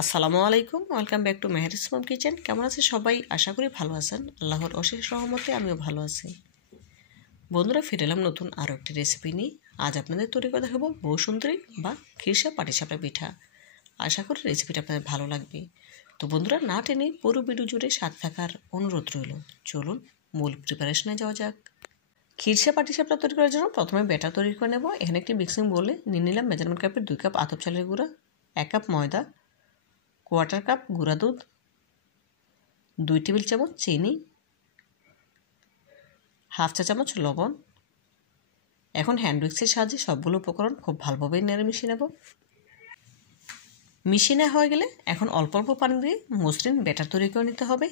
আসসালামু আলাইকুম, welcome back to Meheris mom kitchen. কেমন আছেন সবাই? আশা করি ভালো আছেন। আল্লাহর অশেষ রহমতে আমিও ভালো আছি। বন্ধুরা, ফিরে এলাম নতুন আরও একটি রেসিপি নিয়ে। আজ আপনাদের তৈরি করে দেখাবো বউ সুন্দরী বা খিরসা পাটিসাপটা পিঠা। আশা করি রেসিপিটা আপনাদের ভালো লাগবে। তো বন্ধুরা, না টেনে পুরো ভিডিও জুড়ে সাথে থাকার অনুরোধ রইল। চলুন মূল প্রিপারেশনে যাওয়া যাক। খিরসা পাটিসাপটা তৈরি করার জন্য প্রথমে ব্যাটার তৈরি করে নেব। এখানে একটি মিক্সিং বলে নিয়ে নিলাম মেজারমেন্ট কাপের 2 কাপ আতপ চালের গুঁড়া, 1 কাপ ময়দা, কোয়ার্টার কাপ গুঁড়া দুধ, 2 টেবিল চামচ চিনি, হাফ চা চামচ লবণ। এখন হ্যান্ড উইক্সের সাহায্যে সবগুলো উপকরণ খুব ভালোভাবে নেড়ে মিশিয়ে নেব। মিশিয়ে নেওয়া হয়ে গেলে এখন অল্প অল্প পানি দিয়ে মসৃণ ব্যাটার তৈরি করে নিতে হবে।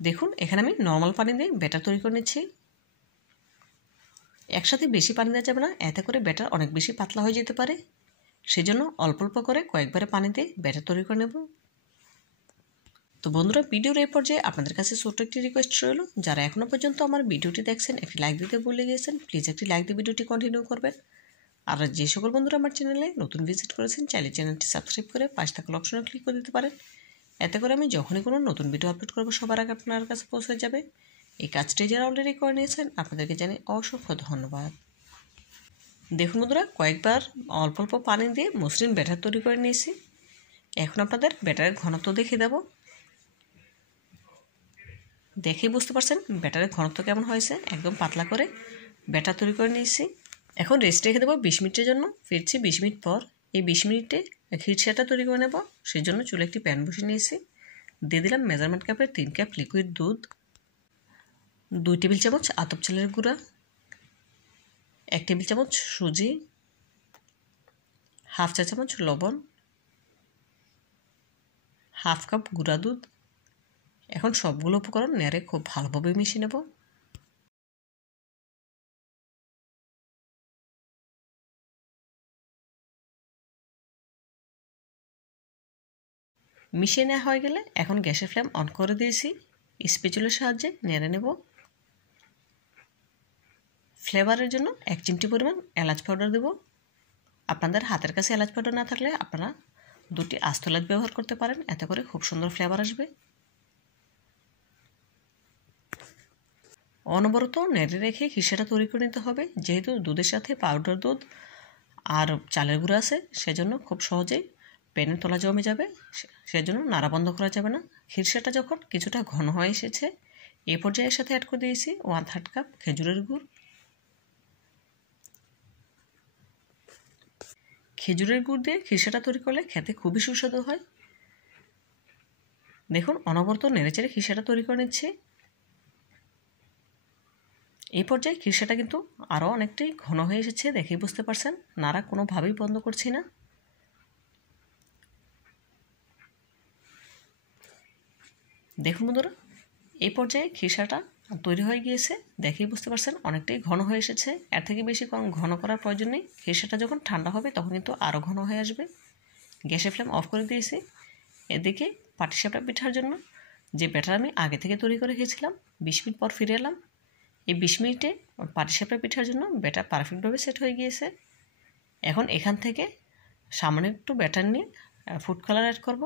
দেখুন, এখানে আমি নর্মাল পানি দিয়ে ব্যাটার তৈরি করে নিচ্ছি। একসাথে বেশি পানি দেওয়া যাবে না, এতে করে ব্যাটার অনেক বেশি পাতলা হয়ে যেতে পারে। সেজন্য অল্প অল্প করে কয়েকবারে পানি দিয়ে ব্যাটার তৈরি করে নেব। তো বন্ধুরা, ভিডিওর এই পর্যায়ে আপনাদের কাছে ছোট্ট একটি রিকোয়েস্ট রইল, যারা এখনও পর্যন্ত আমার ভিডিওটি দেখছেন একটি লাইক দিতে ভুলে গিয়েছেন, প্লিজ একটি লাইক দিয়ে ভিডিওটি কন্টিনিউ করবেন। আর যে সকল বন্ধুরা আমার চ্যানেলে নতুন ভিজিট করেছেন, চাইলে চ্যানেলটি সাবস্ক্রাইব করে পাশে থাকা অপশনে ক্লিক করে দিতে পারেন। এতে করে আমি যখনই কোনো নতুন ভিডিও আপলোড করবো সবার আগে আপনার কাছে পৌঁছে যাবে। এই কাজটি যারা অলরেডি করে নিয়েছেন আপনাদেরকে জানাই অসংখ্য ধন্যবাদ। দেখুন বন্ধুরা, কয়েকবার অল্প অল্প পানি দিয়ে মসৃণ ব্যাটার তৈরি করে নিয়েছি। এখন আপনাদের ব্যাটারের ঘনত্ব দেখিয়ে দেবো। দেখেই বুঝতে পারছেন ব্যাটারের ঘনত্ব কেমন হয়েছে। একদম পাতলা করে ব্যাটার তৈরি করে নিয়েছি। এখন রেস্ট রেখে দেবো 20 মিনিটের জন্য। ফিরছি 20 মিনিট পর। এই 20 মিনিটে খিরসাটা তৈরি করে নেব। সেই জন্য চুলে একটি প্যান বসিয়ে নিয়েছি। দিয়ে দিলাম মেজারমেন্ট কাপের 3 কাপ লিকুইড দুধ, 2 টেবিল চামচ আতপ চালের গুঁড়া, 1 টেবিল চামচ সুজি, হাফ চা চামচ লবণ, হাফ কাপ গুঁড়া দুধ। এখন সবগুলো উপকরণ নেড়ে খুব ভালোভাবে মিশিয়ে নেব। মিশিয়ে নেওয়া হয়ে গেলে এখন গ্যাসের ফ্লেম অন করে দিয়েছি। স্প্যাচুলার সাহায্যে নেড়ে নেব। ফ্লেভারের জন্য 1 চিমটি পরিমাণ এলাচ পাউডার দেব। আপনাদের হাতের কাছে এলাচ পাউডার না থাকলে আপনারা 2টি আস্ত এলাচ ব্যবহার করতে পারেন, এতে করে খুব সুন্দর ফ্লেভার আসবে। অনবরত নেড়ে রেখে খিরসাটা তৈরি করে নিতে হবে। যেহেতু দুধের সাথে পাউডার দুধ আর চালের গুঁড়া আছে, সেজন্য খুব সহজেই প্যানের তলা জমে যাবে। সেজন্য নাড়া বন্ধ করা যাবে না। খিরসাটা যখন কিছুটা ঘন হয়ে এসেছে, এই পর্যায়ের সাথে অ্যাড করে দিয়েছি 1/3 কাপ খেজুরের গুড়। খেজুরের গুড় দিয়ে খিরসাটা তৈরি করলে খেতে খুবই সুস্বাদু হয়। দেখুন, অনবরত নেড়েচেড়ে খিরসাটা তৈরি করে নিচ্ছে। এই পর্যায়ে খিরসাটা কিন্তু আরও অনেকটাই ঘন হয়ে এসেছে, দেখেই বুঝতে পারছেন। নাড়া কোনোভাবেই বন্ধ করছি না। দেখুন বন্ধুরা, এই পর্যায়ে খিরসাটা তৈরি হয়ে গিয়েছে, দেখেই বুঝতে পারছেন অনেকটাই ঘন হয়ে এসেছে। এর থেকে বেশি ঘন করার প্রয়োজন নেই। খিরসাটা যখন ঠান্ডা হবে তখন কিন্তু আরও ঘন হয়ে আসবে। গ্যাসের ফ্লেম অফ করে দিয়েছি। এদিকে পাটিসাপটা পিঠার জন্য যে ব্যাটার আমি আগে থেকে তৈরি করে রেখেছিলাম, 20 মিনিট পর ফিরে এলাম। এই 20 মিনিটে পাটিসাপটা পিঠার জন্য ব্যাটার পারফেক্টভাবে সেট হয়ে গিয়েছে। এখন এখান থেকে সামান্য একটু ব্যাটার নিয়ে ফুড কালার অ্যাড করব।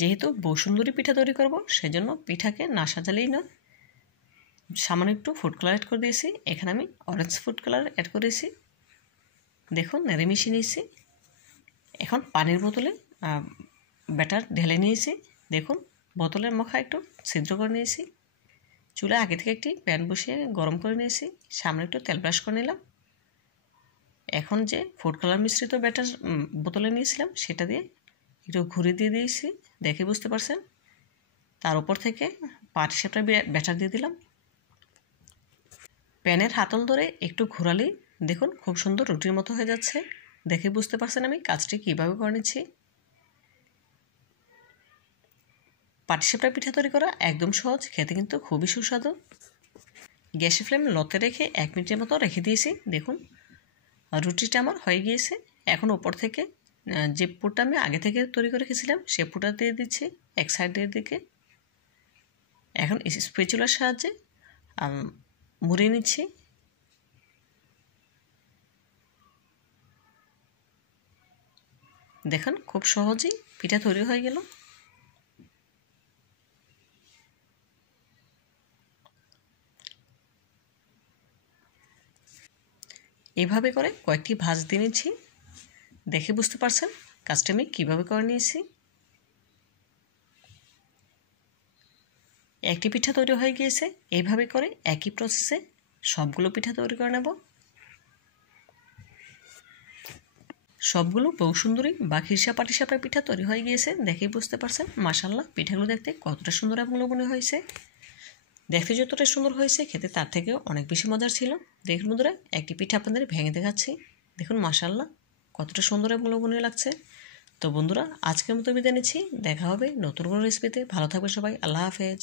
যেহেতু বসুন্ধরী পিঠা তৈরি করব, সেজন্য পিঠাকে না সাজালেই না। সামান্য একটু ফুড কালার অ্যাড করে দিয়েছি। এখানে আমি অরেঞ্জ ফুড কালার অ্যাড করেছি। দেখুন, নেড়ে মিশিয়ে নিয়েছি। এখন পানির বোতলে ব্যাটার ঢেলে নিয়েছি। দেখুন, বোতলের মুখা একটু ছিদ্র করে নিয়েছি। চুলে আগে থেকে একটি প্যান বসিয়ে গরম করে নিয়েছি। সামনে একটু তেল ব্রাশ করে নিলাম। এখন যে ফুড কালার মিশ্রিত ব্যাটার বোতলে নিয়েছিলাম, সেটা দিয়ে একটু ঘুরে দিয়ে দিয়েছি। দেখে বুঝতে পারছেন। তার উপর থেকে পাটিসাপটা ব্যাটার দিয়ে দিলাম। প্যানের হাতল ধরে একটু ঘোরালেই দেখুন খুব সুন্দর রুটির মতো হয়ে যাচ্ছে। দেখে বুঝতে পারছেন আমি কাজটি কীভাবে করে নিচ্ছি। পাটিসাপটা পিঠা তৈরি করা একদম সহজ, খেতে কিন্তু খুবই সুস্বাদু। গ্যাসের ফ্লেম লোতে রেখে 1 মিনিটের মতো রেখে দিয়েছি। দেখুন, রুটিটা আমার হয়ে গিয়েছে। এখন উপর থেকে যে পুরটা আমি আগে থেকে তৈরি করে রেখেছিলাম, সে পুরটা দিয়ে দিচ্ছি এক সাইডের দিকে। এখন স্প্যাচুলার সাহায্যে মুড়িয়ে নিচ্ছি। দেখুন খুব সহজেই পিঠা তৈরি হয়ে গেল। এভাবে করে কয়েকটি ভাঁজ দিয়ে নিচ্ছি। দেখে বুঝতে পারছেন কাজটা আমি কীভাবে করে নিয়েছি। একটি পিঠা তৈরি হয়ে গিয়েছে। এইভাবে করে একই প্রসেসে সবগুলো পিঠা তৈরি করে নেব। সবগুলো বউ সুন্দরী বা খিরসা পাটিসাপটার পিঠা তৈরি হয়ে গিয়েছে। দেখেই বুঝতে পারছেন মাশাআল্লাহ পিঠাগুলো দেখতে কতটা সুন্দর এবং লোভনীয় হয়েছে। দেখতে যতটা সুন্দর হয়েছে খেতে তার থেকেও অনেক বেশি মজার ছিল। দেখুন বন্ধুরা একটি পিঠা আপনাদের ভেঙে দেখাচ্ছি। দেখুন মাশাআল্লাহ কতটা সুন্দর এবং লোভনীয় লাগছে। তো বন্ধুরা আজকের মতো বিদায় নিচ্ছি। দেখা হবে নতুন কোনো রেসিপিতে। ভালো থাকবে সবাই। আল্লাহ হাফেজ।